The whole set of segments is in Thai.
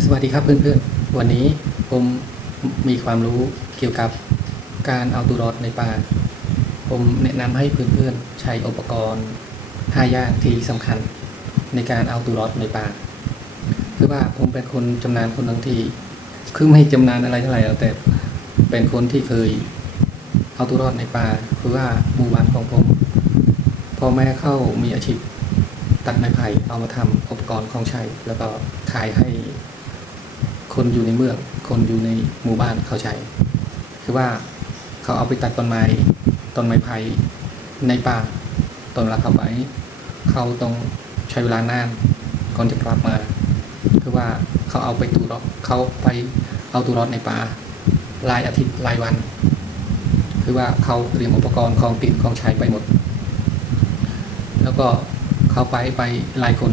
สวัสดีครับเพื่อนๆ วันนี้ผมมีความรู้เกี่ยวกับการเอาตัวรอดในป่า ผมแนะนำให้เพื่อนๆ ใช้อุปกรณ์5อย่างที่สำคัญในการเอาตัวรอดในป่า คือว่าผมเป็นคนจำนาญคนหนึ่งที่คือไม่จำนาญอะไรเท่าไหร่แล้วแต่เป็นคนที่เคยเอาตัวรอดในป่า คือว่าหมู่บ้านของผมพ่อแม่เข้ามีอาชีพตัดไม้ไผ่เอามาทำอุปกรณ์ของใช้แล้วก็ขายให้ คนอยู่ในเมืองคนอยู่ในหมู่บ้านเขาใช้คือว่าเขาเอาไปตัดต้นไม้ต้นไม้ไผ่ในป่าต้นลาเขาไปเขาต้องใช้เวลานานก่อนจะกลับมา คือว่าเขาเอาไปตูรอดเขาไปเอาตูรอดในป่ารายอาทิตย์รายวัน คือว่าเขาเตรียมอุปกรณ์ของติดของใช้ไปหมด แล้วก็เขาไปไปหลายคน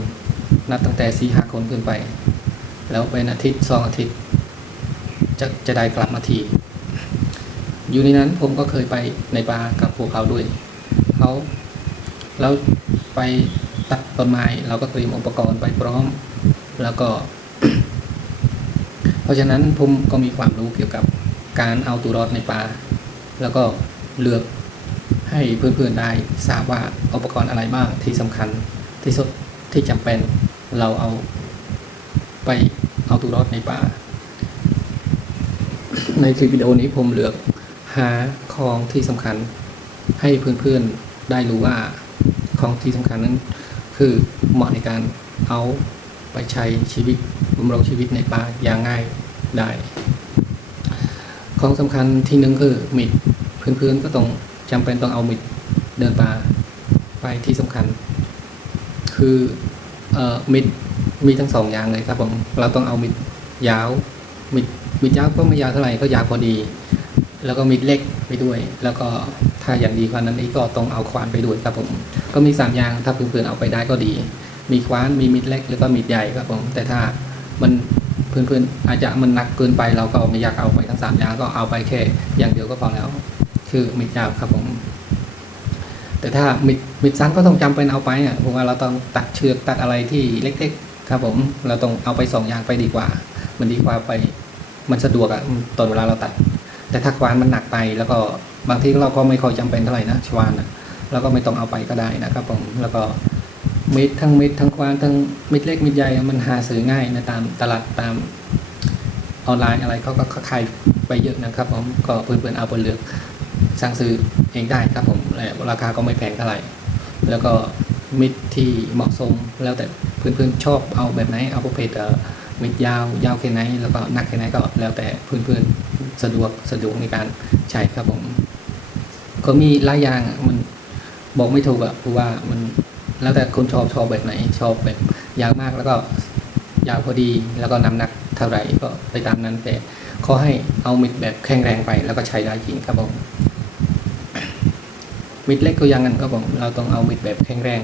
นับตั้งแต่สี่ห้าคนขึ้นไป แล้วเป็นอาทิตย์สองอาทิตย์ จะจะได้กลับมาทีอยู่ในนั้นผมก็เคยไปในป่ากับพวกเขาด้วยเขาแล้วไปตัดต้นไม้เราก็เตรียมอุปกรณ์ไปพร้อม แล้วก็ เพราะฉะนั้นผมก็มีความรู้เกี่ยวกับการเอาตัวรอดในป่าแล้วก็เลือกให้เพื่อนๆได้ทราบว่าอุปกรณ์อะไรบ้างที่สำคัญที่สุดที่จำเป็นเราเอาไป เอาตัวรอดในป่า ในคลิปวิดีโอนี้ผมเลือกหาของที่สำคัญให้เพื่อนๆได้รู้ว่าของที่สำคัญนั้นคือเหมาะในการเอาไปใช้ชีวิตดำรงชีวิตในป่าอย่างง่ายได้ ของสำคัญที่หนึ่งคือมิดเพื่อนๆก็ต้องจำเป็นต้องเอามิดเดินป่าไปที่สำคัญ คือออมิด มีทั้งสองอย่างเลยครับผมเราต้องเอามิดยาวมิดมิดยาวก็ไม่ยาวเท่าไหร่ก็ยาวพอดี แล้วก็มิดเล็กไปด้วย แล้วก็ถ้าอย่างดีกว่านั้นอีกก็ต้องเอาขวานไปด้วยครับผม ก็มีสามอย่างถ้าเพื่อนๆเอาไปได้ก็ดี มีขวานมีมิดเล็กแล้วก็มิดใหญ่ครับผม แต่ถ้ามันเพื่อนๆอาจจะมันหนักเกินไปเราก็ไม่อยากเอาไปทั้งสามอย่างก็เอาไปแค่อย่างเดียวก็พอแล้ว คือมิดยาวครับผม แต่ถ้ามิดมิดสั้นก็ต้องจำเป็นเอาไปอะเพราะว่าเราต้องตัดเชือกตัดอะไรที่เล็ก ๆ ครับผมเราต้องเอาไปสองอย่างไปดีกว่า มันดีกว่าไปมันสะดวกอะตอนเวลาเราตัด แต่ถ้าควานมันหนักไปแล้วก็บางทีเราก็ไม่ค่อยจำเป็นเท่าไหร่นะชวานอะเราก็ไม่ต้องเอาไปก็ได้นะครับผมแล้วก็มิดทั้งมิดทั้งควานทั้งมิดเล็กมิดใหญ่มันหาซื้อง่ายนะตามตลาดตามออนไลน์อะไรเขาก็ขายไปเยอะนะครับผมก็เพื่อนๆเอาไปเลือกสั่งซื้อเองได้ครับผมและราคาก็ไม่แพงเท่าไหร่ แล้วก็ มิดที่เหมาะสมแล้วแต่เพื่อนๆชอบเอาแบบไหนเอาประเภทเอ่อมิดยาวยาวแค่ไหนแล้วก็หนักแค่ไหนก็แล้วแต่เพื่อนๆสะดวกสะดวกในการใช้ครับผมก็มีหลายอย่างมันบอกไม่ถูกอะเพราะว่ามันแล้วแต่คนชอบชอบแบบไหน ชอบแบบยาวมากแล้วก็ยาวพอดีแล้วก็น้ำหนักเท่าไหร่ก็ไปตามนั้นแต่ขอให้เอามิดแบบแข็งแรงไปแล้วก็ใช้ได้จริงครับผม มิดเล็กก็ยังงั้นครับผมเราต้องเอามิดแบบแข็งแรง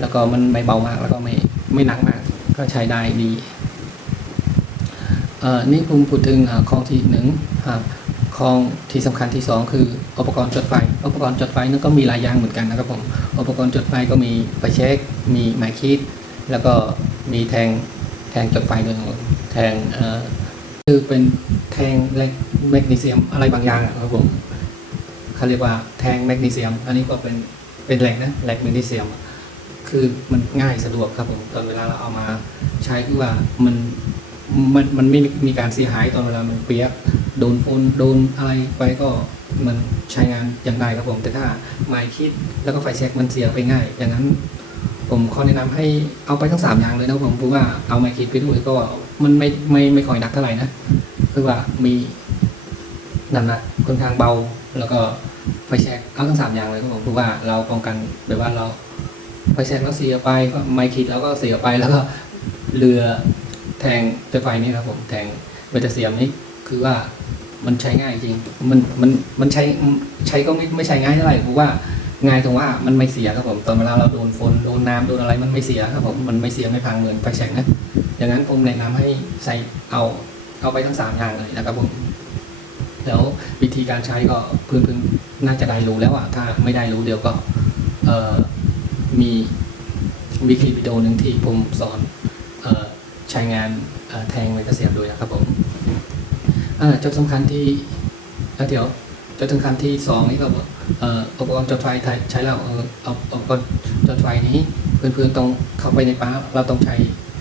แล้วก็มันไม่เบามากแล้วก็ไม่ไม่หนักมากก็ใช้ได้ดีเอ่อนี่ผมพูดถึงอ่าของที่หนึ่งอ่าของที่สำคัญที่สองคืออุปกรณ์จดไฟ อุปกรณ์จดไฟนั่นก็มีหลายอย่างเหมือนกันนะครับผม อุปกรณ์จดไฟก็มีไฟแช็กมีไมค์คิดแล้วก็มีแทงแทงจดไฟด้วยแทงเอ่อคือเป็นแทงเล็กแมกนีเซียมอะไรบางอย่างอะครับผม เขาเรียกว่าแทงแมกนีเซียม อันนี้ก็เป็นเป็นแหล่งนะแหล่งแมกนีเซียม คือมันง่ายสะดวกครับผมตอนเวลาเราเอามาใช้คือว่ามันมันมันไม่มีการเสียหายตอนเวลามันเปียกโดนฝนโดนอะไรไปก็มันใช้งานอย่างไรครับผม แต่ถ้าไม้คิดแล้วก็ไฟแช็กมันเสียไปง่ายอย่างนั้นผมขอแนะนำให้เอาไปทั้งสามอย่างเลยนะผมพราะว่าเอาไม้คิดไปด้วยก็มันไม่ไม่ไม่ค่อยหนักเท่าไหร่นะคือว่ามีน้ำหนักค่อนข้างเบา แล้วก็ไฟแช็กเอาทั้งสามอย่างเลยครับผมเพราะว่าเราป้องกันแบบว่าเราไฟแช็กเราเสียไปก็ไมคิดเราก็เสียไปแล้วก็เรือแทงตัวไฟนี่ครับผมแทงเบตเซียมนี่คือว่ามันใช้ง่ายจริง มันมันมันใช้ใช้ก็ไม่ไม่ใช้ง่ายเท่าไหร่เพราะว่าง่ายตรงว่ามันไม่เสียครับผมตอนเวลาเราโดนฝนโดนน้ำโดนอะไรมันไม่เสียครับผมมันไม่เสียไม่พังเหมือนไฟแช็กนะดังนั้นผมแนะนำให้ใส่เอาเอาไปทั้งสามอย่างเลยนะครับผม แล้ววิธีการใช้ก็เพื่อนๆน่าจะได้รู้แล้วอะถ้าไม่ได้รู้เดี๋ยวก็เอ่อมีมีคลิปวิดีโอหนึ่งที่ผมสอนเอ่อใช้งานแทงแมกกาเซียมด้วยนะครับผมอ่าจุดสำคัญที่อะเดี๋ยวจุดสำคัญที่สองนี่ก็อกเอ่ออุปกรณ์จุดไฟใช้แล้วเอออาอุปกรณ์จุดไฟนี้เพื่อนๆต้องเข้าไปในป่าเราต้องใช้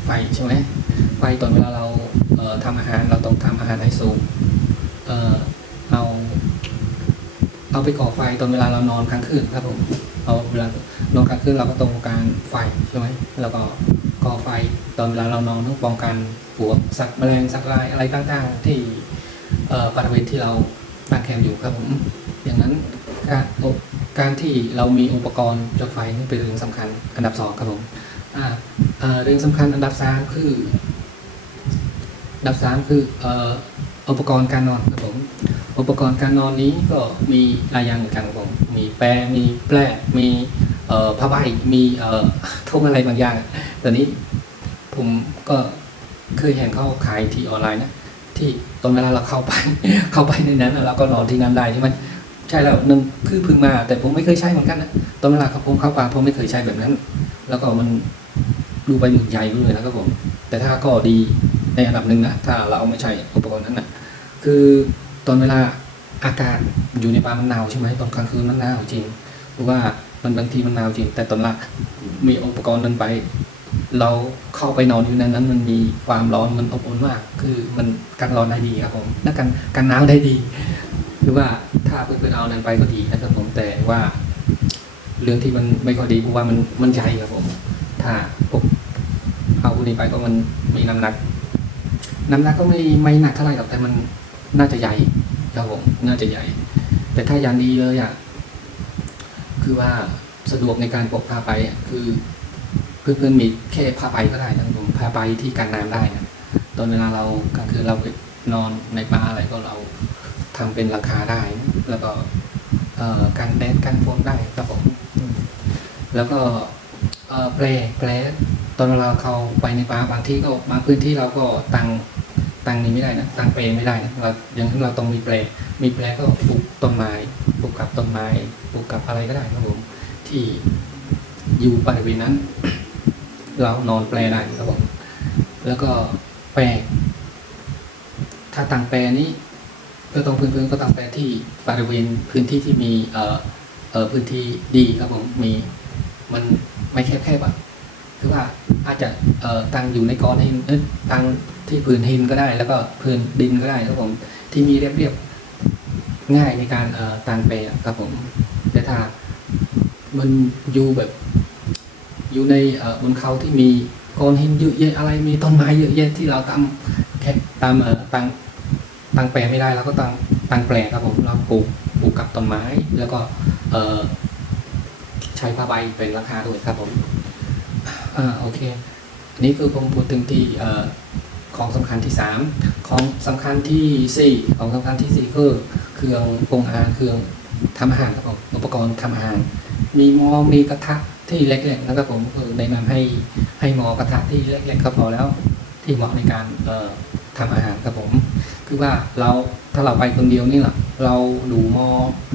ไฟใช่ไหมไฟตอนเวลาเราเอ่อทำอาหารเราต้องทำอาหารให้สุก เอาไปก่อไฟตอนเวลาเรานอนกลางคืนครับผมเอาเวลานอนกลางคืนเราก็ต้องการไฟใช่ไหมแล้วก็ก่อไฟตอนเวลาเรานอนต้องป้องกันปวกสัตว์แมลงสัตว์ลายอะไรต่างๆ ที่บริเวณที่เราตั้งแคมป์อยู่ครับผมอย่างนั้นการการที่เรามีอุปกรณ์จุดไฟนี่เป็นเรื่องสำคัญอันดับสองครับผมเรื่องสำคัญอันดับสามคืออันดับสามคืออุปกรณ์การนอนครับผม อุปกรณ์การนอนนี้ก็มีหลายอย่างเหมือนกันครับผมมีแปรมีแปรมีผ้าใบมีเอ่อทุ่งอะไรบางอย่างตอนนี้ผมก็เคยเห็นเขาขายที่ออนไลน์นะที่ตอนเวลาเราเข้าไป เข้าไปในนั้นแล้วเราก็นอนที่นั้นได้ใช่ไหมใช่แล้วนึงคือพึ่งมา แต่ผมไม่เคยใช้เหมือนกันนะตอนเวลาเขาผมเข้าป่าผมไม่เคยใช้แบบนั้น แล้วก็มันดูไปหมึกใหญ่เลยนะครับผม แต่ถ้าก็ดีในอันดับหนึ่งนะถ้าเราเอาไม่ใช้อุปกรณ์นั้นนะคือ ตอนเวลาอากาศอยู่ในป่ามันหนาวใช่ไหมตอนกลางคืนมันหนาวจริงเพราะว่ามันบางทีมันหนาวจริง แต่ตอนละมีอุปกรณ์นั้นไป เราเข้าไปนอนอยู่ในนั้น มันมีความร้อนมันอบอุ่นมาก คือมันกันร้อนได้ดีครับผมและกันกันหนาวได้ดีหรือว่าถ้าเพื่อนๆเอานั้นไปก็ดีนะครับผมแต่ว่า เรื่องที่มันไม่ค่อยดีเพราะว่ามันมันใหญ่ครับผม ถ้าพกเอาพวกนี้ไปก็มันมีน้ำหนักน้ำหนักก็ไม่ไม่หนักเท่าไหร่หรอกแต่มัน น่าจะใหญ่ครับผมน่าจะใหญ่ แต่ถ้าอย่างดีเลยอะคือว่าสะดวกในการพกพาไปอะคือเพื่อนๆมีแค่ผ้าใบก็ได้นะผมผ้าใบที่กันน้ำได้นะตอนเวลาเรากลางคืนเราไปนอนในป่าอะไรก็เราทำเป็นหลังคาได้นะแล้วก็เอ่อกันแดดกันฝนได้ครับผมแล้วก็เอ่อแปลแปลตอนเราเข้าไปในป่าบางที่ก็บางพื้นที่เราก็ตัง ตั้งนี้ไม่ได้นะตั้งเปลไม่ได้นะเราอย่างที่เราต้องมีแปลมีแปลก็ปลูกต้นไม้ปลูกกับต้นไม้ปลูกกับอะไรก็ได้ครับผมที่อยู่บริเวณนั้น เรานอนแปลได้ครับผมแล้วก็แปลถ้าตั้งแปลนี้ก็ต้องพื้นๆก็ตั้งแปลที่บริเวณพื้นที่ที่มีเอ่อเอ่อพื้นที่ดีครับผมมีมันไม่แคบๆอะคือว่าอาจจะเอ่อตั้งอยู่ในกรหินเอ้ตั้ง ที่พื้นหินก็ได้ แล้วก็พื้นดินก็ได้ครับผม ที่มีเรียบๆง่ายในการเอ่อตั้งแปลครับผมแต่ถ้ามันอยู่แบบ อยู่ในเอ่อบนเขาที่มีก้อนหินเยอะแยะอะไรมีต้นไม้เยอะแยะที่เราตามแค่ตามเอ่อตังตังแปลไม่ได้เราก็ตังตังแปลครับผมเราปลูกปลูกกับต้นไม้ แล้วก็เอ่อใช้ผ้าใบเป็นราคาด้วยครับผมอ่าโอเคนนี้คือผมพูดถึงที่เอ่อ ของสำคัญที่สามของสำคัญที่สี่ของสำคัญที่สี่คือเครื่องปรุงอาหารเครื่องทำอาหารครับผมอุปกรณ์ทำอาหาร มีหม้อมีกระทะที่เล็กๆนะครับผมคือแนะนำให้ให้หม้อกระทะที่เล็กๆก็พอแล้วที่เหมาะในการเอ่อทำอาหารครับผม คือว่าเราถ้าเราไปคนเดียวนี่แหละเราดูหม้อ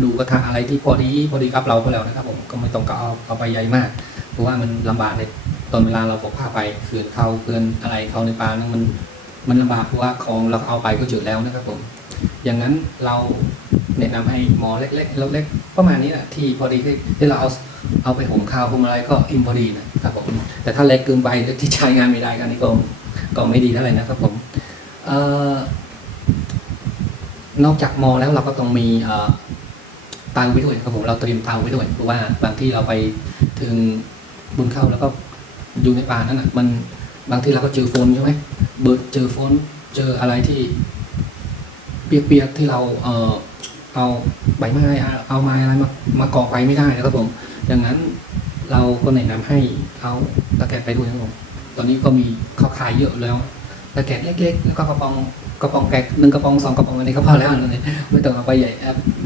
ดูกระทะอะไรที่พอดีพอดีกับเราไปแล้วนะครับผมก็ไม่ต้องก็เอาเอาไปใหญ่มาก เพราะว่ามันลำบากใน ตอนเวลาเราพกพาไปคืนเขาคืนอะไรเขาในป่านั้นมันมันลำบากเพราะว่าของเราเอาไปก็เยอะแล้วนะครับผม อย่างนั้นเราแนะนำให้หมอเล็กๆเล็กๆประมาณนี้แหละที่พอดีที่ที่เราเอาเอาไปหุงข้าวหุงอะไรก็อิ่มพอดีนะครับผมแต่ถ้าเล็กเกินไปที่ใช้งานไม่ได้ก็อันนี้ก็ก็ไม่ดีเท่าไหร่นะครับผมเอ่อนอกจากมอแล้วเราก็ต้องมีเอ่อเตาไว้ด้วยครับผมเราเตรียมเตาไว้ด้วยเพราะว่าบางที่เราไปถึงบนเข้าแล้วก็ อยู่ในป่านั้นอะ มันบางทีเราก็เจอฝนใช่ไหมเบิดเจอฝนเจออะไรที่ เปียกๆที่เราเออเอาใบไม้เอาเอาไม้อะไรมามาก่อไฟไม่ได้นะครับผมดังนั้นเราก็แนะนำให้เอาตะแกรงไปด้วยครับผมตอนนี้ก็มีเขาขายเยอะแล้วตะแกรงเล็กๆแล้วก็กระป๋องกระป๋องแก๊กหนึ่งกระป๋องสองกระป๋องอันนี้ก็พอแล้วนะไม่ต้องเอาไปใหญ่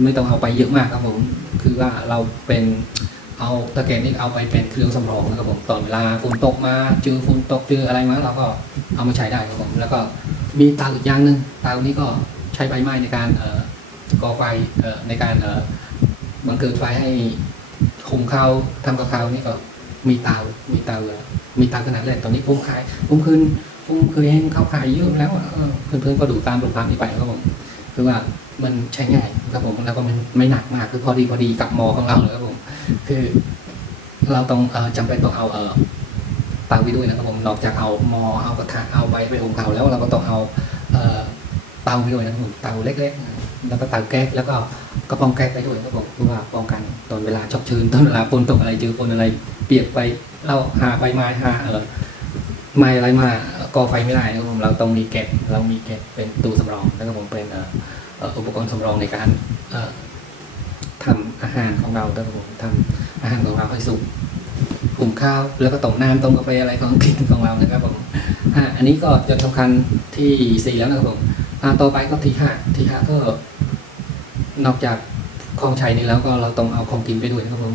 ไม่ต้องเอาไปเยอะมากครับผม คือว่าเราเป็น เอาตะแกรงนี่เอาไปเป็นเครื่องสำรองนะครับผมตอนเวลาฝนตกมาเจอฝนตกเจออะไรมาเราก็เอามาใช้ได้ครับผมแล้วก็มีเตาอีกอย่างหนึ่งเตานี้ก็ใช้ใบไม้ในการเอ่อก่อไฟเอ่อในการเอ่อบังเกิดไฟให้หุงข้าวทำกับข้าวนี่ก็มีเตามีเตามีเตาขนาดเล็กตอนนี้ผมขายผมคืนผมเคยเห็นเขาขายเยอะแล้วเออเพื่อนๆก็ดูตามโรงพยาบาลนี้ไปครับผมคือว่ามันใช้ง่ายครับผมแล้วก็มันไม่หนักมากคือพอดีพอดีกับหมอของเราเลย คือเราต้องเออจำเป็นต้องเอาเออเตาไปด้วยนะครับผมนอกจากเอาหมอเอากระทะเอาใบไปองเขาแล้วเราก็ต้องเอาเอเตาไปด้วยนะครับผมเตาเล็กๆแล้วก็เตาแก๊สแล้วก็กระป๋องแก๊สไปด้วยนะครับผมเพื่อว่าป้องกันตอนเวลาช็อกชื้นตอนเวลาฝนตกอะไรเจอฝนอะไร เปียกไปเราหาใบไม้หาเออไม้อะไรมาก่อไฟไม่ได้นะครับผมเราต้องมีแกะเรามีแกะเป็นตู้สำรองนะครับผมเป็นเออุปกรณ์สำรองในการเอ ทำอาหารของเราครับผมทำอาหารของเราให้สุกหุงข้าวแล้วก็ต้มน้ำต้มกาแฟอะไรของกินของเรานะครับผมอันนี้ก็จุดสำคัญที่สี่แล้วนะครับผมต่อไปก็ที่ห้าที่ห้าก็ นอกจากของใช้นี่แล้วก็เราต้องเอาของกินไปด้วยครับผม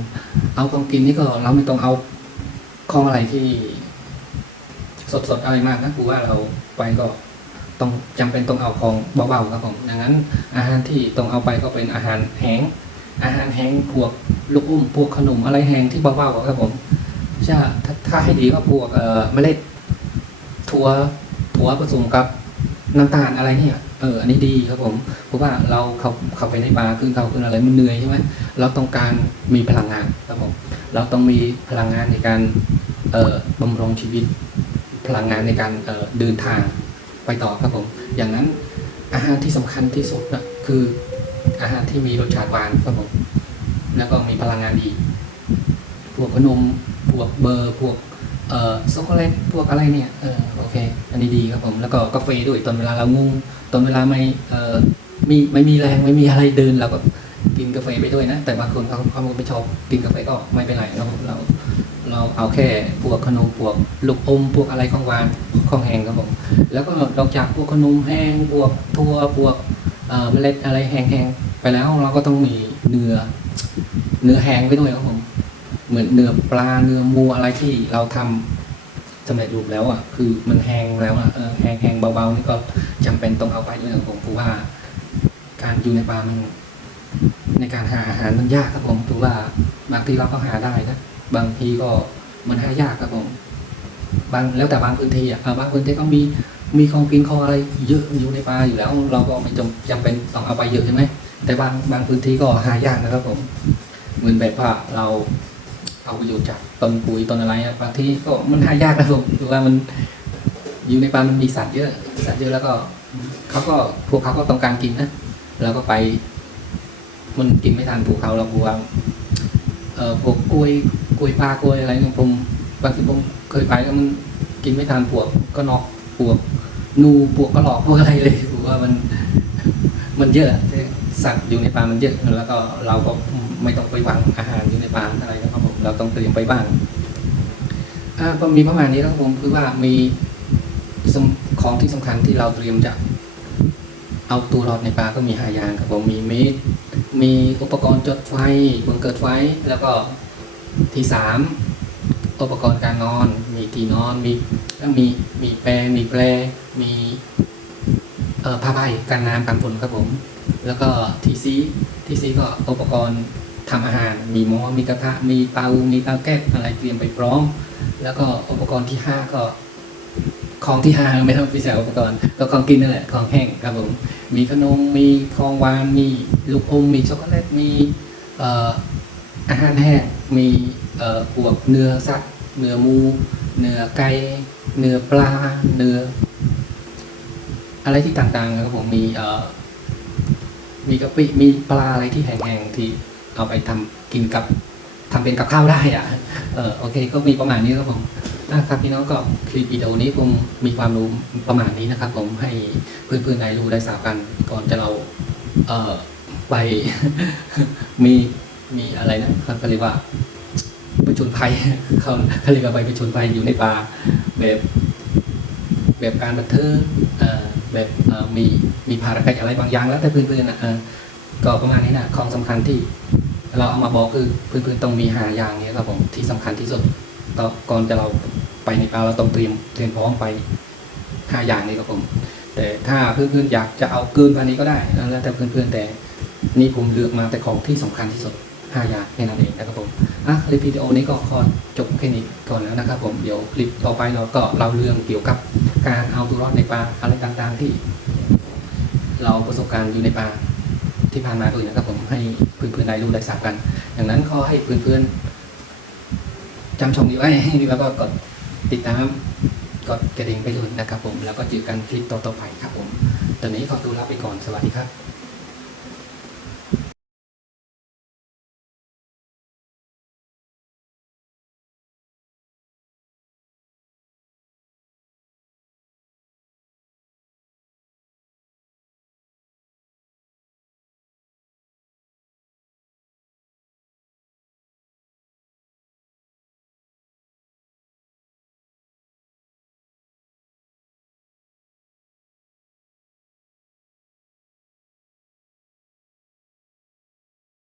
เอาของกินนี่ก็เราไม่ต้องเอาของอะไรที่สดๆอะไรมากนะคือว่าเราไปก็ต้องจำเป็นต้องเอาของเบาๆครับผมดังนั้นอาหารที่ต้องเอาไปก็เป็นอาหารแห้ง อาหารแห้งพวกลูกอุ้มพวกขนมอะไรแห้งที่เบาๆครับผมใช่ถ้าถ้าให้ดีก็พวกเอ่อเมล็ดถั่วถั่วผสมกับน้ำตาลอะไรเนี่ยเอออันนี้ดีครับผมเพราะว่าเราเขาเขาไปในบาร์ขึ้นเขาขึ้นอะไรมันเหนื่อยใช่ไหมเราต้องการมีพลังงานครับผมเราต้องมีพลังงานในการเอ่อบำรุงชีวิต พลังงานในการเอ่อเดินทางไปต่อครับผม อย่างนั้นอาหารที่สำคัญที่สุดนะคือ อาหารที่มีรสชาติหวานครับผมแล้วก็มีพลังงานดี พวกขนม พวกเบอร์ พวกเอ่อช็อกโกแลต พวกอะไรเนี่ย เออโอเค อันนี้ดีครับผม แล้วก็กาแฟด้วย ตอนเวลาเรางงตอนเวลาไม่เอ่อมีไม่มีแรงไม่มีอะไรเดินเราก็กินกาแฟไปด้วยนะ แต่บางคนเขาเขาไม่ชอบกินกาแฟก็ไม่เป็นไรเราเราเราเอาแค่พวกขนมพวกลูกอมพวกอะไรของหวานของแห้งครับผม แล้วก็นอกจากพวกขนมแห้งพวกทั่วพวก เมล็ดอะไรแห้งๆไปแล้วเราก็ต้องมีเนื้อเนื้อแห้งไปด้วยครับผมเหมือนเนื้อปลาเนื้อมูอะไรที่เราทำสำเร็จรูปแล้วอะคือมันแห้งแล้วอะเออแห้งแห้งเบาๆนี่ก็จำเป็นต้องเอาไปด้วยครับผมเพราะว่า การอยู่ในป่ามันในการหาอาหารมันยากครับผมถือว่าบางทีเราก็หาได้นะบางทีก็มันหายากครับผมบางแล้วแต่บางพื้นที่อะบางพื้นที่ก็มี มีของกินของอะไรเยอะอยู่ในป่าอยู่แล้ว เราก็ไม่จำจำเป็นต้องเอาไปเยอะใช่ไหมแต่บางบางพื้นที่ก็หายากนะครับผมเหมือนแบบว่าเราเอาประโยชน์จากต้นปุ๋ยต้นอะไรบางที่ก็มันหายากนะผมถือว่ามันอยู่ในป่ามันมีสัตว์เยอะสัตว์เยอะแล้วก็เขาก็พวกเขาก็ต้องการกินนะเราก็ไป มันกินไม่ทันพวกเขาเรากลัวเอ่อพวกกล้วยกล้วยปลากล้วยอะไรของผมบางทีผมเคยไปแล้วมันกินไม่ทันพวกก็นอกพวก นูพวกกระหลอกพวกอะไรเลยผมว่ามันมันเยอะสัตว์อยู่ในป่ามันเยอะแล้วก็เราก็ไม่ต้องไปหวังอาหารอยู่ในป่าอะไรนะครับผมเราต้องเตรียมไปบ้างก็มีประมาณนี้ครับผมคือว่ามีของที่สำคัญที่เราเตรียมจะเอาตัวรอดในป่าก็มีหายางครับผมมีเมดมีอุปกรณ์จดไฟบังเกิดไฟแล้วก็ที่สาม อุปกรณ์การนอน มีที่นอนมีแล้วมีมีแปรงมีแปรมีเอ่อผ้าใบกันน้ำกันฝนครับผม แล้วก็ทีซีทีซีก็อุปกรณ์ทำอาหาร มีหม้อมีกระทะมีเตามีเตาแก๊สอะไรเตรียมไปพร้อม แล้วก็อุปกรณ์ที่ห้าก็ของที่ห้าไม่ต้องพิเศษอุปกรณ์ก็ของกินนั่นแหละของแห้งครับผมมีขนมมีของหวานมีลูกอมมีช็อกโกแลตมีเอาหารแห้งมีเอ่อพวกเนื้อสัตว์เนื้อหมู เนื้อไก่เนื้อปลาเนื้อ อะไรที่ต่างๆนะครับผมมีเอ่อมีกะปิมีปลาอะไรที่แห้งๆที่เอาไปทำกินกับทำเป็นกับข้าวได้อะเออโอเค ก็มีประมาณนี้ครับผมนะครับพี่น้องก็คลิปวิดีโอนี้คงมีความรู้ประมาณนี้นะครับ ผมให้เพื่อนๆได้รู้ได้ทราบกันก่อนจะเราเอ่อไปมี มีอะไรนะเขาเรียกว่าไปชนภัยเขาเขาเรียกว่าไปไปชนภัยอยู่ในป่าแบบแบบการบันเทิงแบบมีมีภารกิจอะไรบางอย่างแล้วแต่เพื่อนๆนะก็ประมาณนี้นะของสำคัญที่เราเอามาบอกคือเพื่อนๆต้องมีหาอย่างนี้ครับผมที่สำคัญที่สุดต่อก่อนจะเราไปในป่าเราต้องเตรียมเตรียมพร้อมไปห้าอย่างนี้ครับผม แต่ถ้าเพื่อนๆอยากจะเอาเกินกว่านี้ก็ได้แล้วแต่เพื่อนๆแต่นี่ผมเลือกมาแต่ของที่สำคัญที่สุด ห้าอย่างแค่นั้นเองนะครับผมอะคลิปวิดีโอนี้ก็ขอจบแค่นี้ก่อนแล้วนะครับผมเดี๋ยวคลิปต่อไปเราก็เล่าเรื่องเกี่ยวกับการเอาตัวรอดในป่าอะไรต่างๆที่ เราประสบการณ์อยู่ในป่าที่ผ่านมาด้วยนะครับผมให้เพื่อนๆได้รู้ได้ทราบกันดังนั้นขอให้เพื่อนๆจำชมนี้ไว้แล้วก็กดติดตามกดกระดิ่งไปด้วยนะครับผมแล้วก็เจอกันคลิปต่อๆไปครับผม ตอนนี้ขอตัวลาไปก่อนสวัสดีครับ